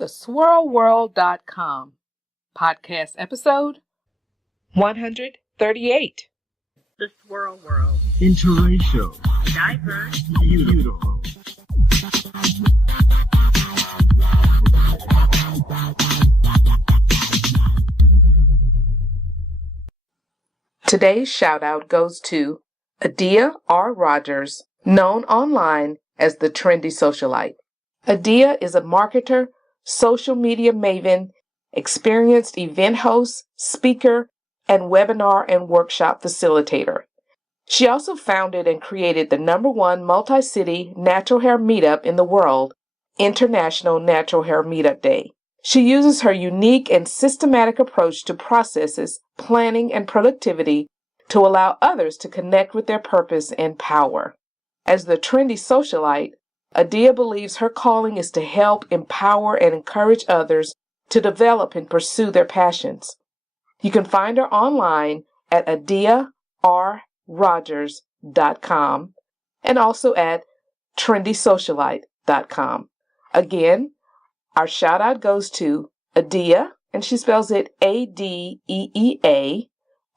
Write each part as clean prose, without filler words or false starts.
theswirlworld.com. Podcast episode 138. The Swirl World. Interracial. Diverse. Beautiful. Today's shout out goes to Adia R. Rogers, known online as the Trendy Socialite. Adia is a marketer, social media maven, experienced event host, speaker, and webinar and workshop facilitator. She also founded and created the #1 multi-city natural hair meetup in the world, International Natural Hair Meetup Day. She uses her unique and systematic approach to processes, planning, and productivity to allow others to connect with their purpose and power. As the Trendy Socialite, Adia believes her calling is to help empower and encourage others to develop and pursue their passions. You can find her online at adiarrogers.com and also at trendysocialite.com. Again, our shout out goes to Adia, and she spells it Adeea,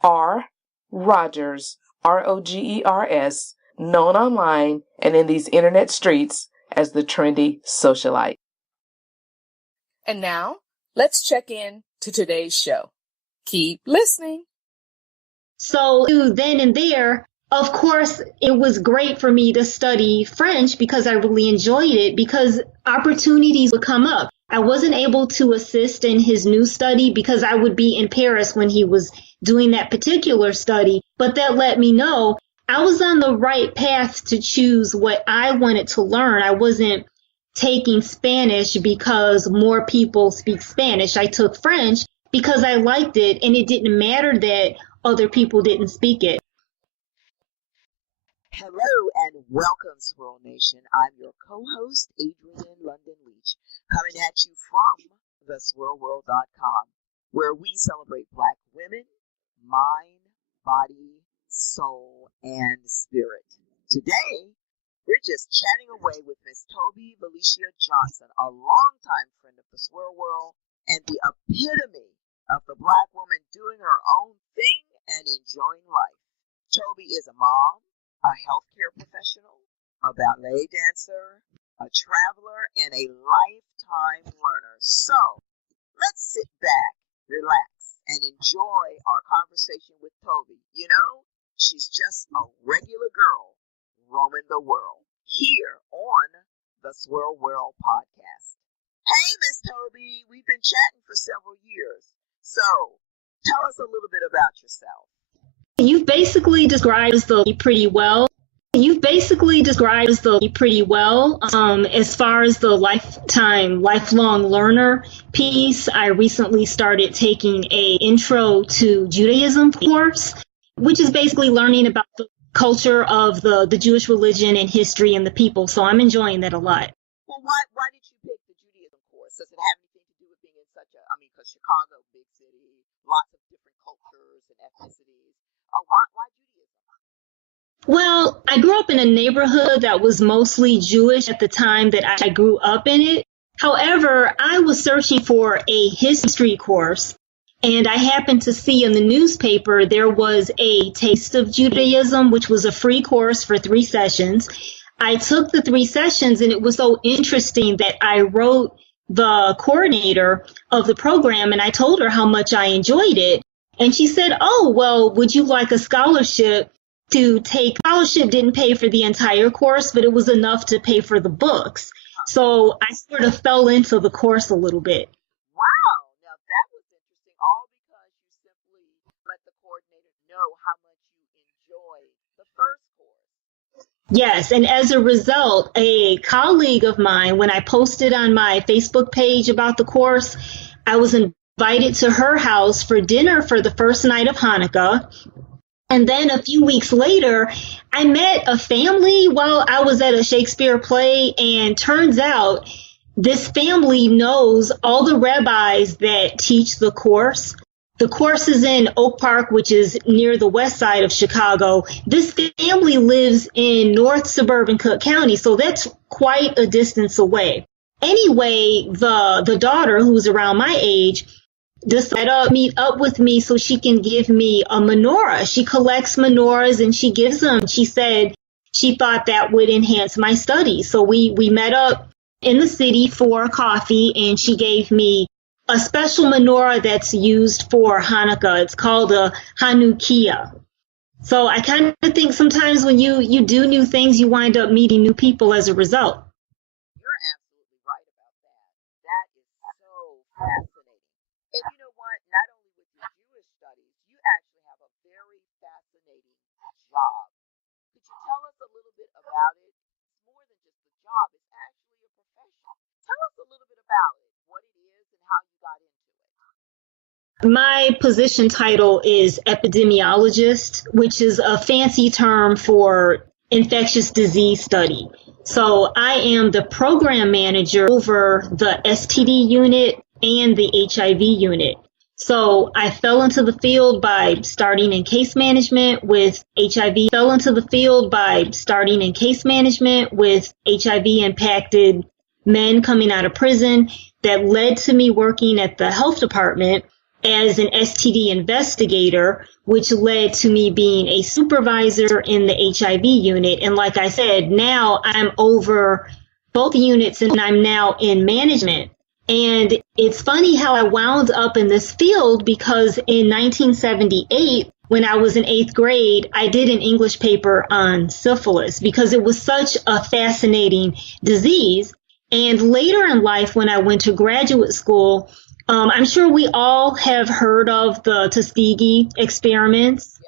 R. Rogers, Rogers, known online and in these internet streets as the Trendy Socialite. And now, let's check in to today's show. Keep listening. So then and there, of course, it was great for me to study French because I really enjoyed it because opportunities would come up. I wasn't able to assist in his new study because I would be in Paris when he was doing that particular study, but that let me know I was on the right path to choose what I wanted to learn. I wasn't taking Spanish because more people speak Spanish. I took French because I liked it, and it didn't matter that other people didn't speak it. Hello and welcome, Swirl Nation. I'm your co-host, Adrienne London Leach, coming at you from theswirlworld.com, where we celebrate Black women, mind, body, soul, and spirit. Today, we're just chatting away with Miss Tobi-Velicia&nbsp, a longtime friend of the Swirl World and the epitome of the Black woman doing her own thing and enjoying life. Tobi is a mom, a healthcare professional, a ballet dancer, a traveler, and a lifetime learner. So, let's sit back, relax, and enjoy our conversation with Tobi. You know, she's just a regular girl roaming the world here on the Swirl World podcast. Hey, Miss Tobi, we've been chatting for several years. So, tell us a little bit about yourself. You've basically described the pretty well. As far as the lifelong learner piece, I recently started taking a intro to Judaism course, which is basically learning about the culture of the Jewish religion and history and the people. So I'm enjoying that a lot. Well, why did you pick the Judaism course? Does it have anything to do with being in because Chicago, big city, lots of different cultures and ethnicities. Why Judaism? Well, I grew up in a neighborhood that was mostly Jewish at the time that I grew up in it. However, I was searching for a history course, and I happened to see in the newspaper there was a Taste of Judaism, which was a free course for 3 sessions. I took the 3 sessions, and it was so interesting that I wrote the coordinator of the program, and I told her how much I enjoyed it. And she said, oh, well, would you like a scholarship to take? Scholarship didn't pay for the entire course, but it was enough to pay for the books. So I sort of fell into the course a little bit. Wow. Now that was interesting, all because you simply let the coordinator know how much you enjoyed the first course. Yes, and as a result, a colleague of mine, when I posted on my Facebook page about the course, I was invited to her house for dinner for the first night of Hanukkah. And then a few weeks later, I met a family while I was at a Shakespeare play, and turns out this family knows all the rabbis that teach the course. The course is in Oak Park, which is near the west side of Chicago. This family lives in North Suburban Cook County, so that's quite a distance away. anyway, the daughter, who's around my age, decided to meet up with me so she can give me a menorah. She collects menorahs and she gives them. She said she thought that would enhance my studies. So we met up in the city for coffee, and she gave me a special menorah that's used for Hanukkah. It's called a Hanukkah. So I kind of think sometimes when you do new things, you wind up meeting new people as a result. You're absolutely right about that. That is so fascinating. And you know what? Not only with your Jewish studies, you actually have a very fascinating job. Could you tell us a little bit about it? It's more than just a job. It's actually a profession. Tell us a little bit about it, what it is and how you got into it. My position title is epidemiologist, which is a fancy term for infectious disease study. So I am the program manager over the STD unit and the HIV unit. So I fell into the field by starting in case management with HIV, impacted men coming out of prison. That led to me working at the health department as an STD investigator, which led to me being a supervisor in the HIV unit. And like I said, now I'm over both units and I'm now in management. And it's funny how I wound up in this field because in 1978, when I was in 8th grade, I did an English paper on syphilis because it was such a fascinating disease. And later in life, when I went to graduate school, I'm sure we all have heard of the Tuskegee experiments.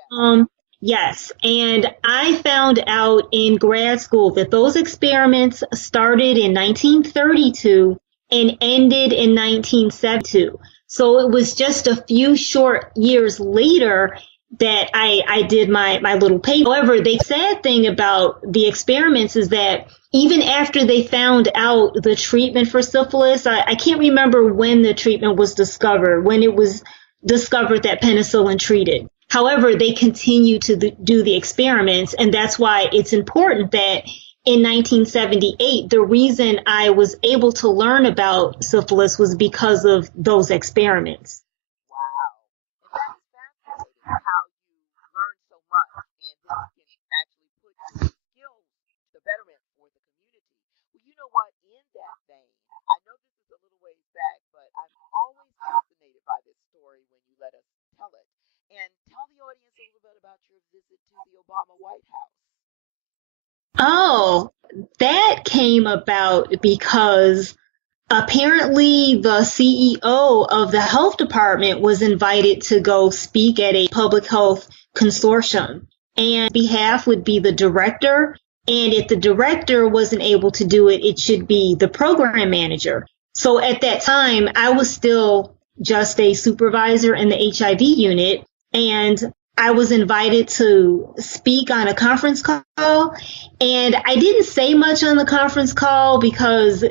Yes, and I found out in grad school that those experiments started in 1932 and ended in 1972. So it was just a few short years later that I did my little paper. However, the sad thing about the experiments is that even after they found out the treatment for syphilis, I can't remember when the treatment was discovered, when it was discovered that penicillin treated. However, they continue to do the experiments, and that's why it's important that in 1978, the reason I was able to learn about syphilis was because of those experiments. Wow. And that is fascinating how you learn so much and then you can actually put your skills to betterment for the community. Well, you know what? In that vein, I know this is a little ways back, but I'm always fascinated by this story when you let us tell it. And tell the audience a little bit about your visit to the Obama White House. Oh, that came about because apparently the CEO of the health department was invited to go speak at a public health consortium, and behalf would be the director. And if the director wasn't able to do it, it should be the program manager. So at that time, I was still just a supervisor in the HIV unit, and I was invited to speak on a conference call, and I didn't say much on the conference call because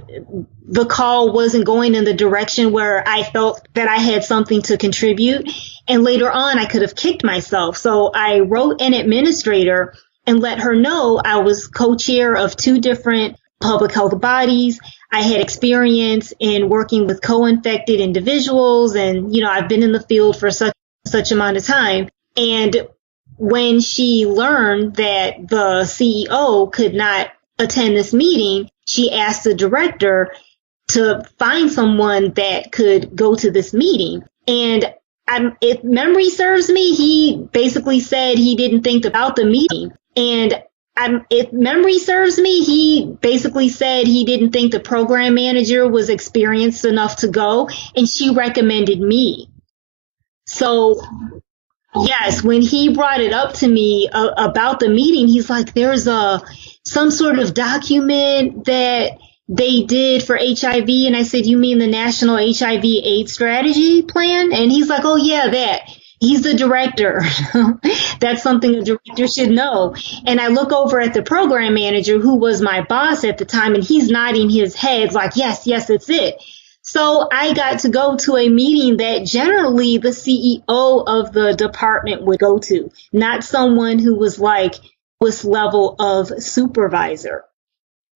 the call wasn't going in the direction where I felt that I had something to contribute. And later on, I could have kicked myself. So I wrote an administrator and let her know I was co-chair of 2 different public health bodies. I had experience in working with co-infected individuals, and, I've been in the field for such amount of time. And when she learned that the CEO could not attend this meeting, she asked the director to find someone that could go to this meeting. And if memory serves me, he basically said he didn't think about the meeting. And if memory serves me, he basically said he didn't think the program manager was experienced enough to go, and she recommended me. So yes, when he brought it up to me about the meeting, he's like, there's some sort of document that they did for HIV. And I said, you mean the National HIV/AIDS Strategy Plan? And he's like, oh, yeah, that. He's the director. That's something the director should know. And I look over at the program manager, who was my boss at the time, and he's nodding his head like, yes, it's it. So I got to go to a meeting that generally the CEO of the department would go to, not someone who was like this level of supervisor.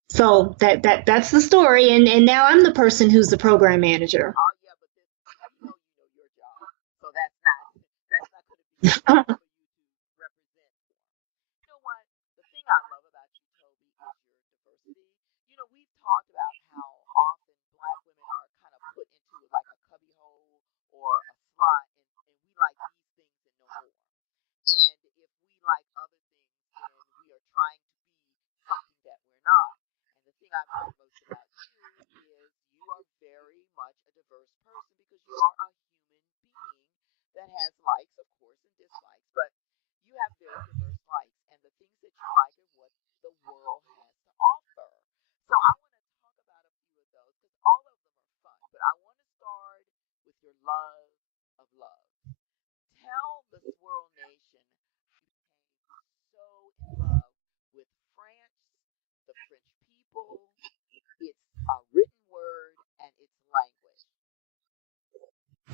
So that's the story. And now I'm the person who's the program manager. Oh yeah, but this, you know your job, so that's not going to be easy for you to represent. You know what? The thing I love about you, Toby, is your diversity. You know, we've talked about how often black women are kind of put into like a cubby hole or a slot, and we like these things and no more. And if we like other things, then we are trying to be something that we're not. And the thing I've heard most about you is you are very much a diverse person because you are a human being that has likes, of course, and dislikes, but you have very diverse likes. And the things that you like are what the world has to offer. So I want to talk about a few of those because all of them are fun. But I want to start with your love of love. Tell the Swirl Nation how you became so in love with France, the French people, its written word, and its language.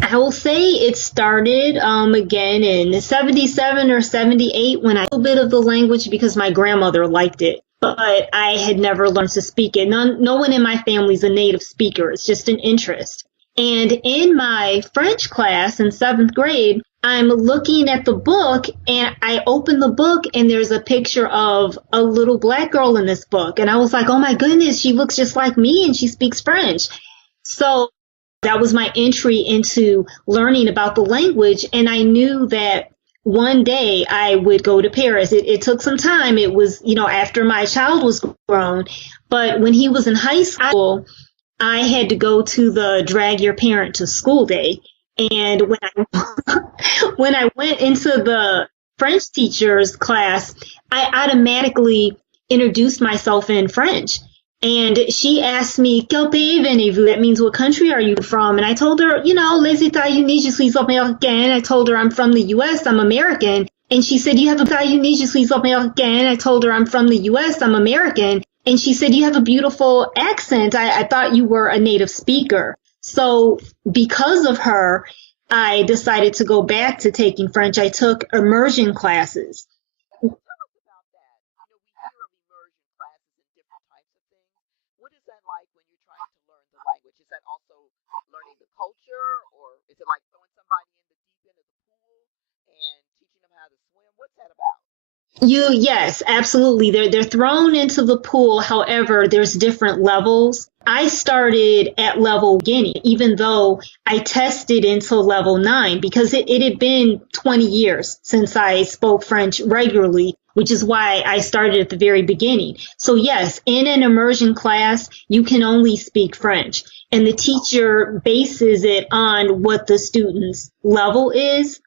I will say it started again in 77 or 78 when I a little bit of the language because my grandmother liked it, but I had never learned to speak it. No one in my family is a native speaker. It's just an interest. And in my French class in 7th grade, I'm looking at the book and I open the book and there's a picture of a little black girl in this book. And I was like, oh my goodness, she looks just like me and she speaks French. So that was my entry into learning about the language. And I knew that one day I would go to Paris. It took some time. It was, after my child was grown. But when he was in high school, I had to go to the drag your parent to school day. And when I went into the French teacher's class, I automatically introduced myself in French. And she asked me, Quel pays venez-vous? That means, what country are you from? And I told her, les États-Unis, je suis américaine. I told her I'm from the U.S., I'm American. And she said, you have a États-Unis, je suis américaine. I told her I'm from the U.S., I'm American. And she said, you have a beautiful accent. I thought you were a native speaker. So because of her, I decided to go back to taking French. I took immersion classes. Tell us about that. We hear of immersion classes and different types of things. What is that like when you're trying to learn the language? Is that also learning the culture, or is it like throwing somebody in the deep end of the pool and teaching them how to swim? What's that about? Yes, absolutely. They're thrown into the pool. However, there's different levels. I started at level beginning, even though I tested until level 9 because it had been 20 years since I spoke French regularly, which is why I started at the very beginning. So yes, in an immersion class, you can only speak French, and the teacher bases it on what the student's level is.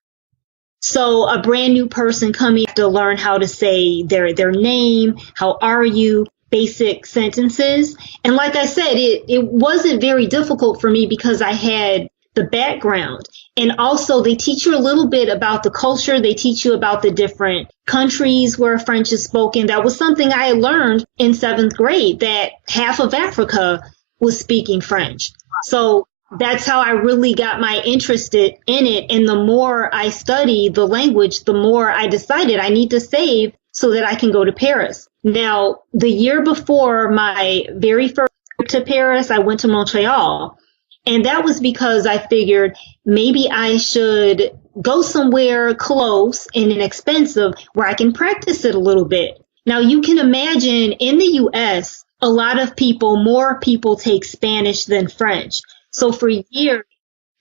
So a brand new person coming to learn how to say their name, how are you, basic sentences. And like I said, it wasn't very difficult for me because I had the background. And also they teach you a little bit about the culture. They teach you about the different countries where French is spoken. That was something I learned in 7th grade, that half of Africa was speaking French. So that's how I really got my interest in it. And the more I studied the language, the more I decided I need to save so that I can go to Paris. Now, the year before my very first trip to Paris, I went to Montreal. And that was because I figured maybe I should go somewhere close and inexpensive where I can practice it a little bit. Now, you can imagine in the U.S., a lot of more people take Spanish than French. So for years,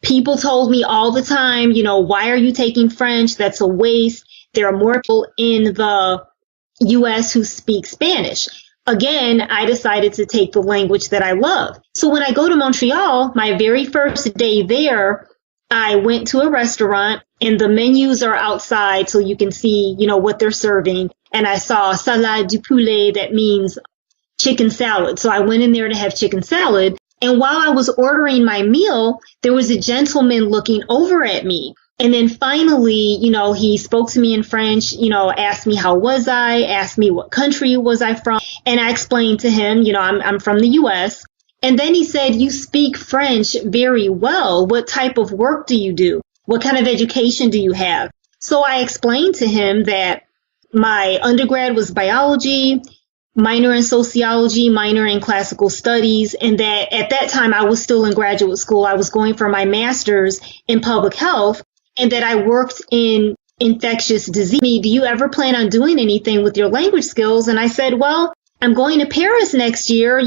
people told me all the time, why are you taking French? That's a waste. There are more people in the U.S. who speak Spanish. Again, I decided to take the language that I love. So when I go to Montreal, my very first day there, I went to a restaurant and the menus are outside so you can see, what they're serving. And I saw salade du poulet, that means chicken salad. So I went in there to have chicken salad. And while I was ordering my meal, there was a gentleman looking over at me. And then finally, he spoke to me in French, asked me how was I, asked me what country was I from. And I explained to him, I'm from the U.S. And then he said, you speak French very well. What type of work do you do? What kind of education do you have? So I explained to him that my undergrad was biology. minor in sociology, minor in classical studies, and that at that time I was still in graduate school. I was going for my master's in public health, and that I worked in infectious disease. Do you ever plan on doing anything with your language skills? And I said, well, I'm going to Paris next year.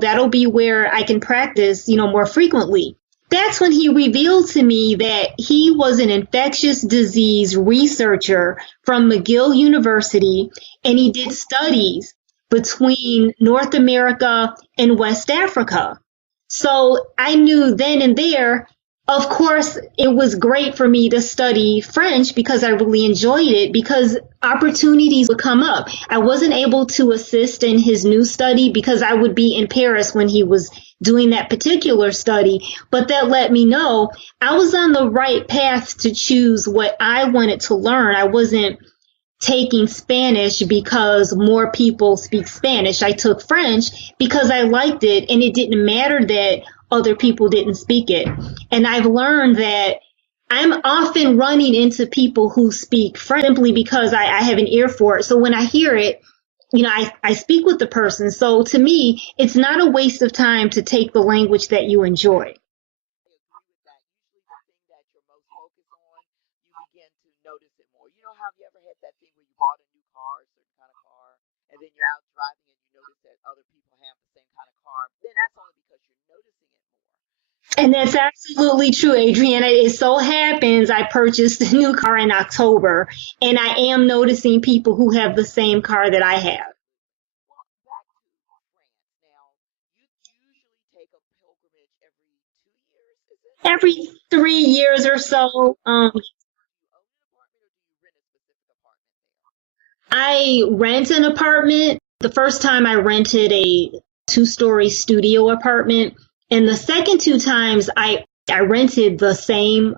That'll be where I can practice, more frequently. That's when he revealed to me that he was an infectious disease researcher from McGill University, and he did studies between North America and West Africa. So I knew then and there, of course, it was great for me to study French because I really enjoyed it, because opportunities would come up. I wasn't able to assist in his new study because I would be in Paris when he was doing that particular study, but that let me know I was on the right path to choose what I wanted to learn. I wasn't taking Spanish because more people speak Spanish. I took French because I liked it, and it didn't matter that other people didn't speak it. And I've learned that I'm often running into people who speak French simply because I have an ear for it. So when I hear it, I speak with the person. So to me, it's not a waste of time to take the language that you enjoy. Have you ever had that thing where you bought a new car, a certain kind of car, and then you're out driving and you notice that other people have the same kind of car? Then that's only because you're noticing it more. And that's absolutely true, Adrienne. It so happens I purchased a new car in October, and I am noticing people who have the same car that I have. Well, back to France. Now, you usually take a pilgrimage every 2 years, is it? Every 3 years or so. I rent an apartment. The first time I rented a 2-story studio apartment, and the second 2 times I rented the same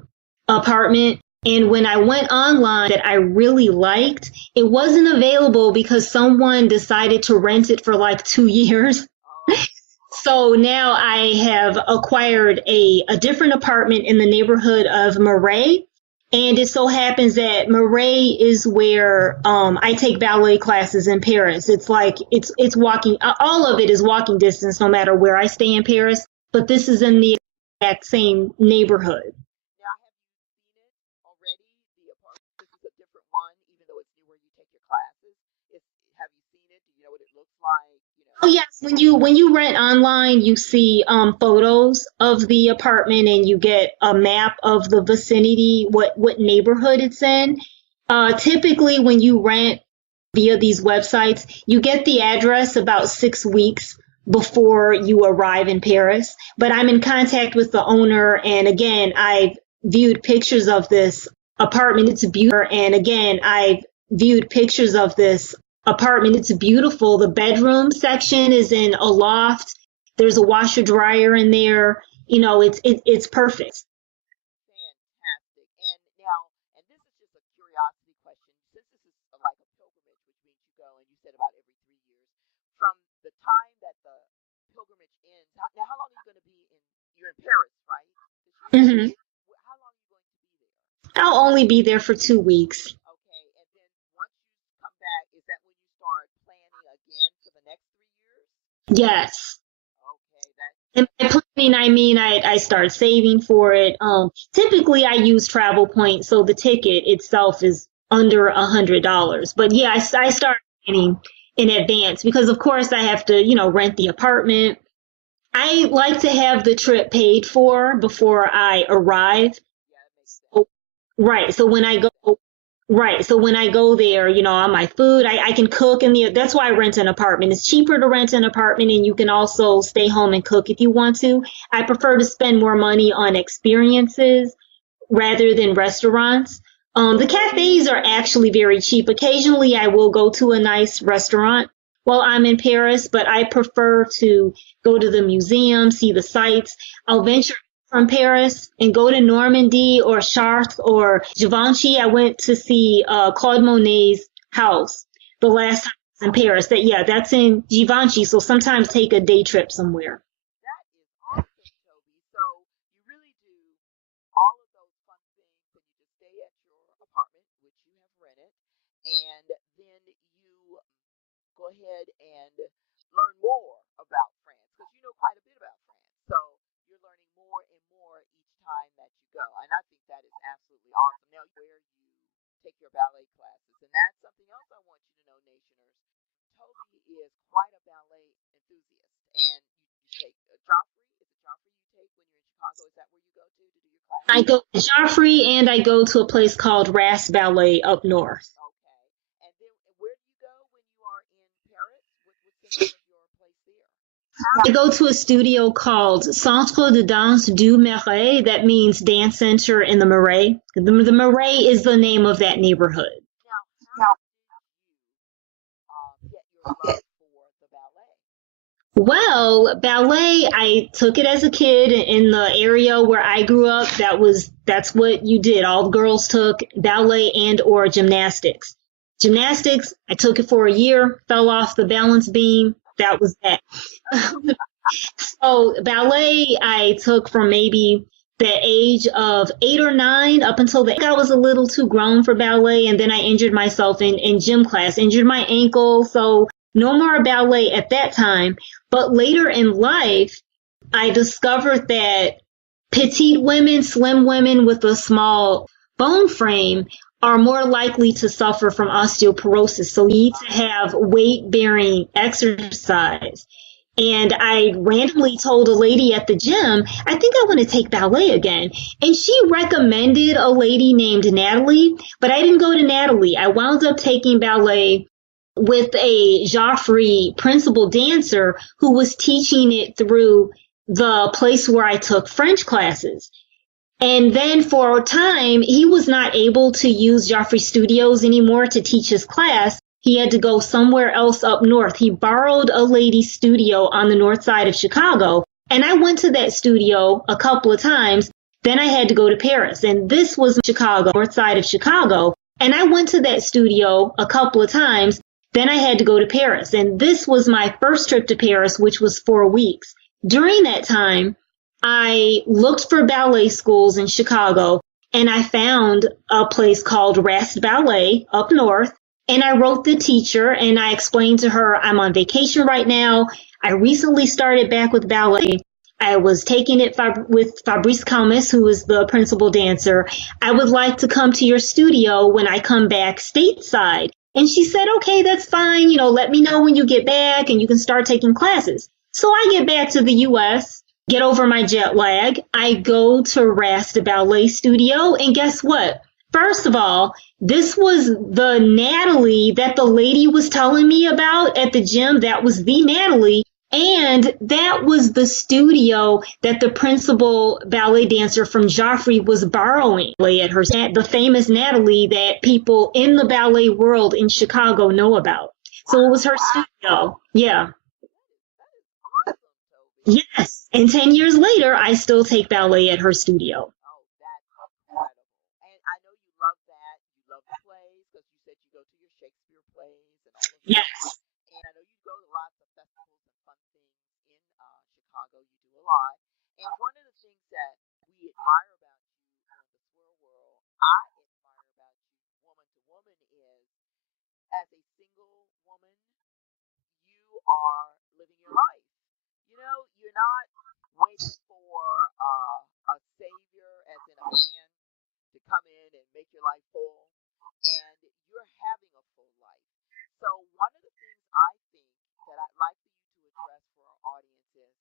apartment. And when I went online that I really liked, it wasn't available because someone decided to rent it for like 2 years. So now I have acquired a different apartment in the neighborhood of Marais. And it so happens that Marais is where I take ballet classes in Paris. It's like it's walking. All of it is walking distance, no matter where I stay in Paris. But this is in the exact same neighborhood. Now, have you seen it already? The apartment. This is a different one, even though it's near where you take your classes. Have you seen it? Do you know what it looks like? Oh yes, when you rent online, you see photos of the apartment, and you get a map of the vicinity, what neighborhood it's in. Typically, when you rent via these websites, you get the address about 6 weeks before you arrive in Paris. But I'm in contact with the owner, and again, I've viewed pictures of this apartment. It's beautiful, and again, I've viewed pictures of this apartment. It's beautiful. The bedroom section is in a loft. There's a washer dryer in there. It's perfect. Fantastic. And now, and this is just a curiosity question. Since this is like a pilgrimage, which means you go, and you said about every 3 years, from the time that the pilgrimage ends, now how long are you going to be in? You're in Paris, right? Mm-hmm. How long are you going to be there? I'll only be there for 2 weeks. Okay, and then once you come back, is that when you start planning again for the next 3 years? Yes. Okay, And by planning, I mean I start saving for it. Typically, I use travel points, so the ticket itself is under $100. But yeah, I start planning in advance because, of course, I have to, rent the apartment. I like to have the trip paid for before I arrive. yeah, that makes sense. Right. So when I go there, on my food, I can cook, and that's why I rent an apartment. It's cheaper to rent an apartment, and you can also stay home and cook if you want to. I prefer to spend more money on experiences rather than restaurants. The cafes are actually very cheap. Occasionally, I will go to a nice restaurant while I'm in Paris, but I prefer to go to the museum, see the sights. I'll venture from Paris and go to Normandy or Chartres or Givenchy. I went to see Claude Monet's house the last time I was in Paris. That's in Givenchy. So sometimes take a day trip somewhere. That is awesome, Toby. So you really do all of those fun things, and you just stay at your apartment, which you have rented, and then you go ahead and learn more about France because you know quite a bit about France. So you're learning more and more each time that you go. And I think that is absolutely awesome. Now, where you take your ballet classes. And that's something else I want you to know, Nationers. Toby is quite a ballet enthusiast. And you take Joffrey. Is it Joffrey you take when you're in Chicago? Is that where you go to do your classes? I go to Joffrey and I go to a place called Ras Ballet up north. Okay. And then where do you go when you are in Paris? What's the name of your place there? I go to a studio called Centre de Danse du Marais. That means Dance Center in the Marais. The Marais is the name of that neighborhood. Now, how did you get your love for the ballet? Well, ballet, I took it as a kid in the area where I grew up. That's what you did. All the girls took ballet and or gymnastics. Gymnastics, I took it for a year, fell off the balance beam. That was that. So ballet, I took from maybe the age of 8 or 9 up until I was a little too grown for ballet. And then I injured myself in gym class, injured my ankle. So no more ballet at that time. But later in life, I discovered that petite women, slim women with a small bone frame are more likely to suffer from osteoporosis. So you need to have weight-bearing exercise. And I randomly told a lady at the gym, I think I want to take ballet again. And she recommended a lady named Natalie, but I didn't go to Natalie. I wound up taking ballet with a Joffrey principal dancer who was teaching it through the place where I took French classes. And then for a time, he was not able to use Joffrey Studios anymore to teach his class. He had to go somewhere else up north. He borrowed a lady's studio on the north side of Chicago. And I went to that studio a couple of times. Then I had to go to Paris. And this was Chicago, north side of Chicago. And I went to that studio a couple of times. Then I had to go to Paris. And this was my first trip to Paris, which was 4 weeks. During that time, I looked for ballet schools in Chicago, and I found a place called Ras Ballet up north. And I wrote the teacher, and I explained to her, I'm on vacation right now. I recently started back with ballet. I was taking it with Fabrice Calmes, who is the principal dancer. I would like to come to your studio when I come back stateside. And she said, okay, that's fine. Let me know when you get back and you can start taking classes. So I get back to the U.S., get over my jet lag. I go to Ras Ballet Studio, and guess what? First of all, this was the Natalie that the lady was telling me about at the gym. That was the Natalie. And that was the studio that the principal ballet dancer from Joffrey was borrowing at her, the famous Natalie that people in the ballet world in Chicago know about. So it was her studio. Yeah. Yes. And 10 years later, I still take ballet at her studio. Oh, that's incredible. And I know you love that. You love the plays because you said you go to your Shakespeare plays and all of that. Yes. And I know you go to lots of festivals and fun things in Chicago. You do a lot. And one of the things that we admire about you on the swirl world, I admire about you woman to woman, is as a single woman, you are living your life. You're not waiting for a savior, as in a man, to come in and make your life full, and you're having a full life. So one of the things I think that I'd like for you to address for our audience is,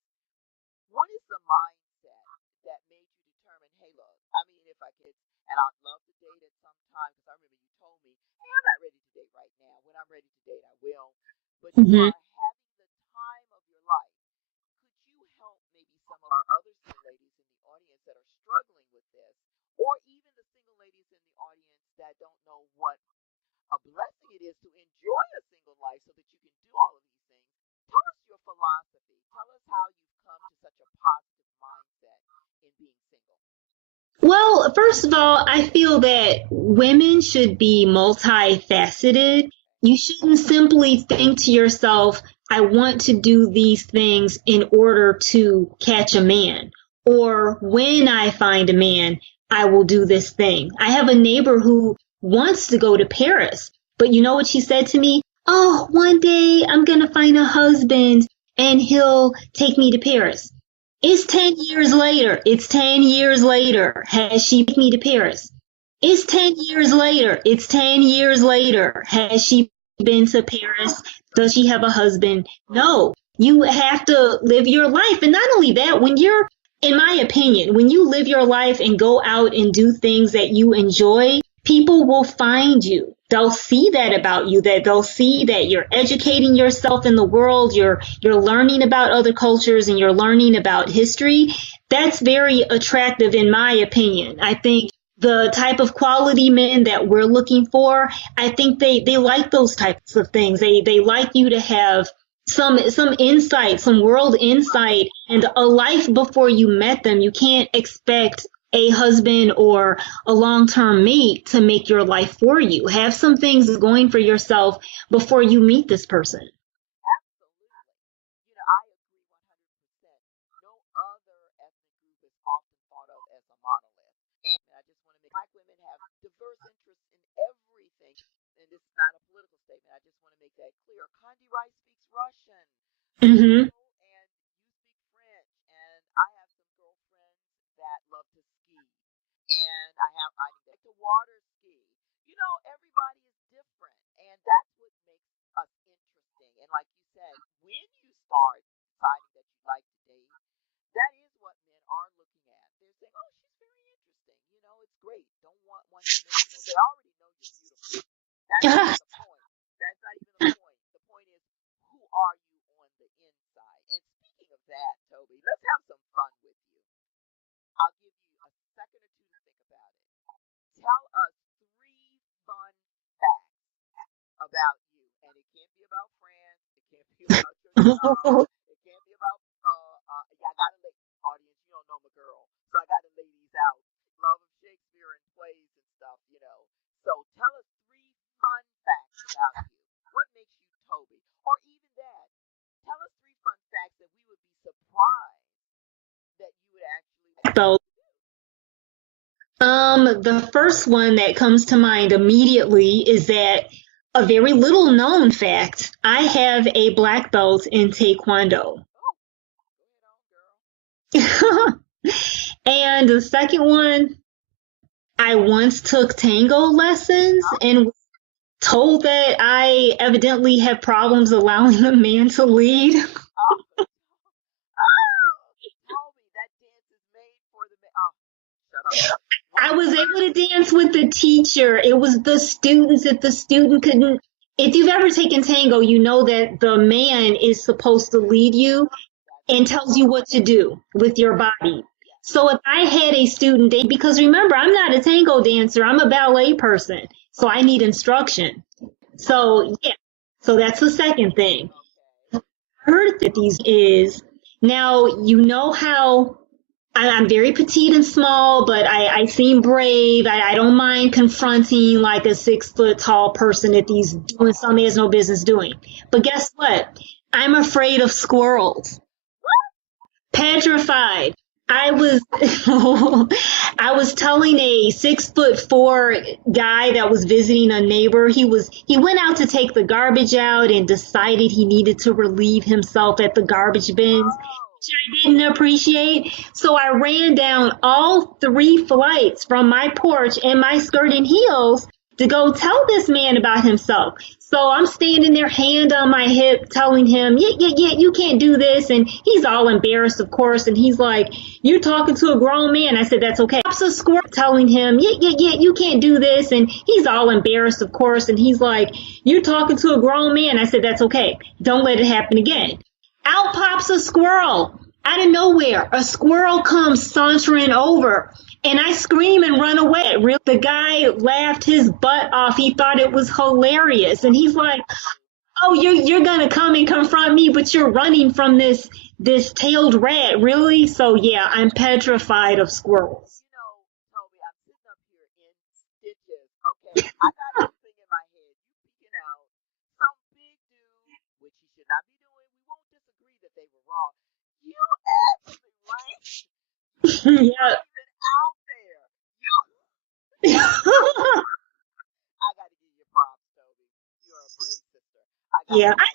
what is the mindset that made you determine, hey, look, I mean, if I could, and I'd love to date at some time, because I remember you told me, hey, I'm not ready to date right now. When I'm ready to date, I will. But you are having the time of your life. Could you help maybe some of our other single ladies in the audience that are struggling with this, or even the single ladies in the audience that don't know what a blessing it is to enjoy a single life so that you can do all of these things? Tell us your philosophy. Tell us how you've come to such a positive mindset in being single. Well, first of all, I feel that women should be multifaceted. You shouldn't simply think to yourself, I want to do these things in order to catch a man. Or when I find a man, I will do this thing. I have a neighbor who wants to go to Paris, but you know what she said to me? oh, one day I'm going to find a husband and he'll take me to Paris. It's 10 years later. It's 10 years later. Has she taken me to Paris? It's 10 years later. It's 10 years later. Has she been to Paris? Does she have a husband? No. You have to live your life. And not only that, in my opinion, when you live your life and go out and do things that you enjoy, people will find you. They'll see that about you, that they'll see that you're educating yourself in the world, you're learning about other cultures and you're learning about history. That's very attractive in my opinion. I think the type of quality men that we're looking for, I think they like those types of things. They like you to have some insight, some world insight, and a life before you met them. You can't expect a husband or a long-term mate to make your life for you. Have some things going for yourself before you meet this person. Absolutely. I agree 100%. No other ethnic group is often thought of as a monolith. And I just want to make black women have diverse interests in everything. And this is not a political statement. I just want to make that clear. Condi Rice speaks Russian. Mm-hmm. And you speak French. And I have some girlfriends that love to ski. And I like to water ski. Everybody is different. And that's what makes us interesting. And like you said, when you start deciding that you like to date, that is what men are looking at. They're saying, oh, she's very interesting. It's great. Don't want one dimensional. They already know you're beautiful. That's not the point. That's not even the point. The point is, who are you on the inside? And speaking of that, Toby, let's have some fun with you. I'll give you a second or two to think about it. Tell us 3 fun facts about you. And it can't be about France. It can't be about your job. It can't be about, I got to lay, audience, you don't know my girl. So I got to lay these out. Love of Shakespeare and plays and stuff. So tell us 3 fun facts about you. What makes you Toby? Or even that. Tell us 3 fun facts that we would be surprised that you would actually. So, the first one that comes to mind immediately is that a very little known fact, I have a black belt in Taekwondo. And the second one, I once took tango lessons and was told that I evidently have problems allowing a man to lead. Toby, that dance is made for the man. Oh, shut up. I was able to dance with the teacher. It was the students. If the student couldn't, if you've ever taken tango, you know that the man is supposed to lead you and tells you what to do with your body. So if I had a student, because remember, I'm not a tango dancer, I'm a ballet person. So I need instruction. So yeah, so that's the second thing. I heard that these is, now you know how I'm very petite and small, but I seem brave. I don't mind confronting like a 6 foot tall person if he's doing something he has no business doing. But guess what? I'm afraid of squirrels. Petrified. I was telling a 6'4" guy that was visiting a neighbor. He went out to take the garbage out and decided he needed to relieve himself at the garbage bins, which I didn't appreciate. So I ran down all 3 flights from my porch in my skirt and heels to go tell this man about himself. So I'm standing there, hand on my hip, telling him, yeah, you can't do this. And he's all embarrassed, of course. And he's like, you're talking to a grown man. I said, that's okay. Pops a squirrel, telling him, yeah, you can't do this. And he's all embarrassed, of course. And he's like, you're talking to a grown man. I said, that's okay. Don't let it happen again. Out pops a squirrel. Out of nowhere, a squirrel comes sauntering over. And I scream and run away. The guy laughed his butt off. He thought it was hilarious. And he's like, oh, you're going to come and confront me, but you're running from this tailed rat, really? So, yeah, I'm petrified of squirrels. Toby, I'm sitting up here in stitches. Okay, I got this thing in my head. You picking out some big dude, which he should not be doing. We won't disagree that they were wrong. You actually, right? Yeah. Out there. I got to give you props, Toby. You're a brave sister. Yeah, I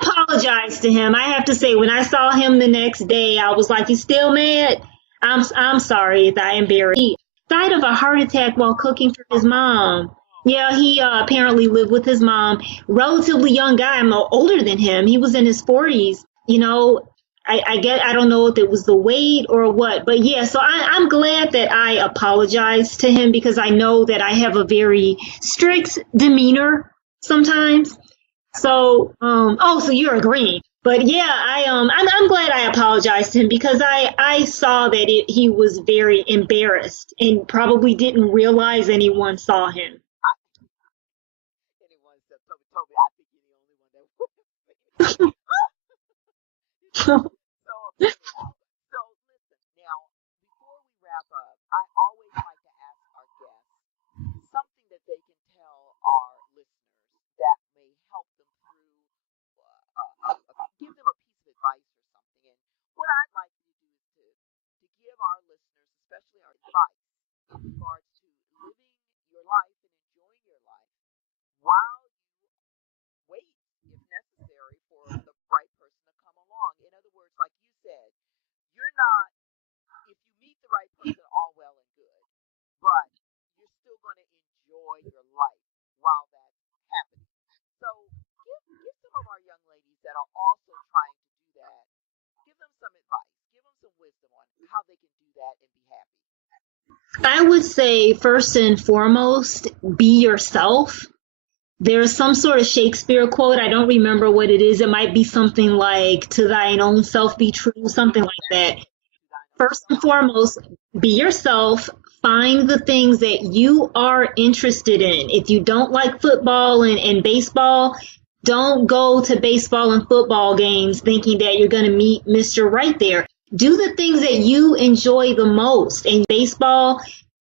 apologize to him. I have to say, when I saw him the next day, I was like, "You still mad?" I'm sorry if I embarrassed. He died of a heart attack while cooking for his mom. Yeah, he apparently lived with his mom. Relatively young guy. I'm older than him. He was in his 40s. You know, I don't know if it was the weight or what, but yeah. So I'm glad that I apologized to him because I know that I have a very strict demeanor sometimes. So, so you're agreeing. But yeah, I'm glad I apologized to him because I saw that he was very embarrassed and probably didn't realize anyone saw him. Anyone except Toby, I think you're the only one that would. So anyhow, so listen, now, before we wrap up, I always like to ask our guests something that they can tell our listeners that may help them through, give them a piece of advice or something. And what I'd like you to do is to give our listeners, especially our advice, in regards to living your life and enjoying your life while you wait, if necessary, for the right person to come along. In other words, like you said, you're not, if you meet the right person, all well and good, but you're still going to enjoy your life while that's happening. So give some of our young ladies that are also trying to do that, give them some advice, give them some wisdom on how they can do that and be happy. I would say first and foremost, be yourself. There's some sort of Shakespeare quote. I don't remember what it is. It might be something like, "To thine own self be true," something like that. First and foremost, be yourself. Find the things that you are interested in. If you don't like football and baseball, don't go to baseball and football games thinking that you're going to meet Mr. Right there. Do the things that you enjoy the most. In baseball,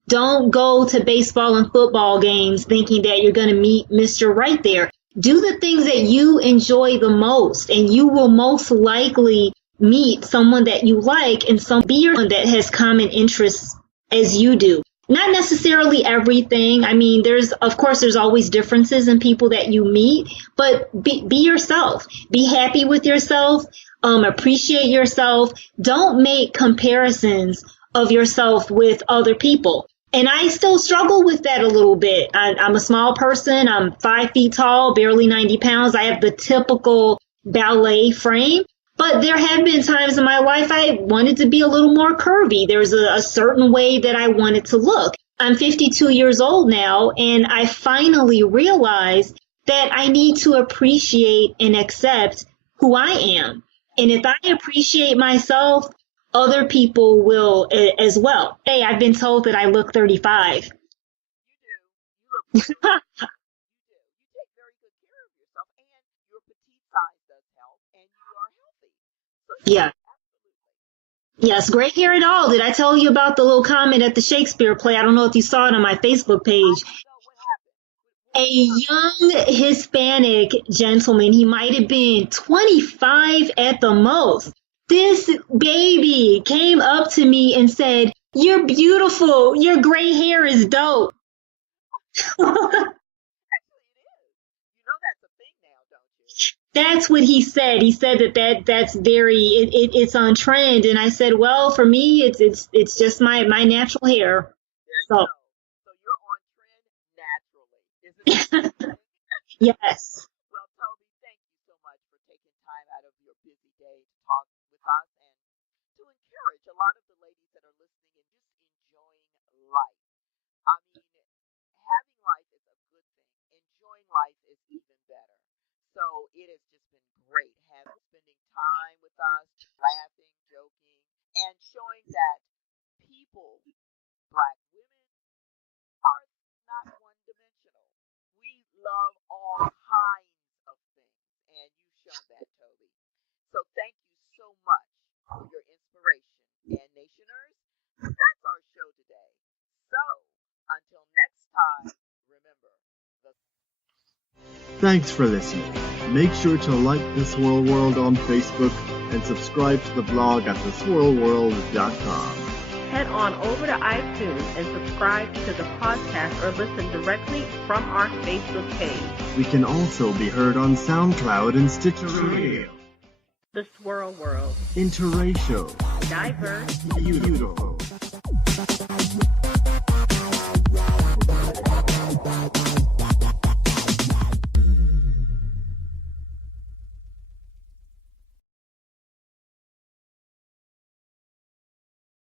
don't go to baseball and football games thinking that you're going to meet Mr. Right there. Do the things that you enjoy the most, and you will most likely meet someone that you like and someone that has common interests as you do. Not necessarily everything. I mean, there's always differences in people that you meet, but be yourself. Be happy with yourself. Appreciate yourself. Don't make comparisons of yourself with other people. And I still struggle with that a little bit. I'm a small person. I'm 5 feet tall, barely 90 pounds. I have the typical ballet frame. But there have been times in my life I wanted to be a little more curvy. There's a certain way that I wanted to look. I'm 52 years old now, and I finally realized that I need to appreciate and accept who I am. And if I appreciate myself, other people will as well. Hey, I've been told that I look 35. You do. You look you do. You take very good care of yourself, and your petite size does help, and you are healthy. So Yeah. absolutely. Yes, great hair and all. Did I tell you about the little comment at the Shakespeare play? I don't know if you saw it on my Facebook page. So what happened? A young Hispanic gentleman, he might have been 25 at the most. This baby came up to me and said, "You're beautiful. Your gray hair is dope." Actually, it is. You know that's a thing now, don't you? That's what he said. He said that's very it's on trend, and I said, well, for me, it's just my natural hair. There you So go. So you're on trend naturally, isn't it? yes, Well, Toby, thank you so much for taking time out of your busy day to talk with us and to encourage a lot of the ladies that are listening and just enjoying life. I mean, having life is a good thing. Enjoying life is even better. So it has just been great spending time with us, laughing, joking, and showing that people, black women, are not one dimensional. We love all kinds of things, and you've shown that, Toby. So thank you so much for your inspiration. And Nationers, that's our show today. So until next time, remember the Thanks for listening. Make sure to like The Swirl World on Facebook and subscribe to the blog at theswirlworld.com. Head on over to iTunes and subscribe to the podcast or listen directly from our Facebook page. We can also be heard on SoundCloud and Stitcher Radio. The Swirl World. Interracial. Diverse. Beautiful.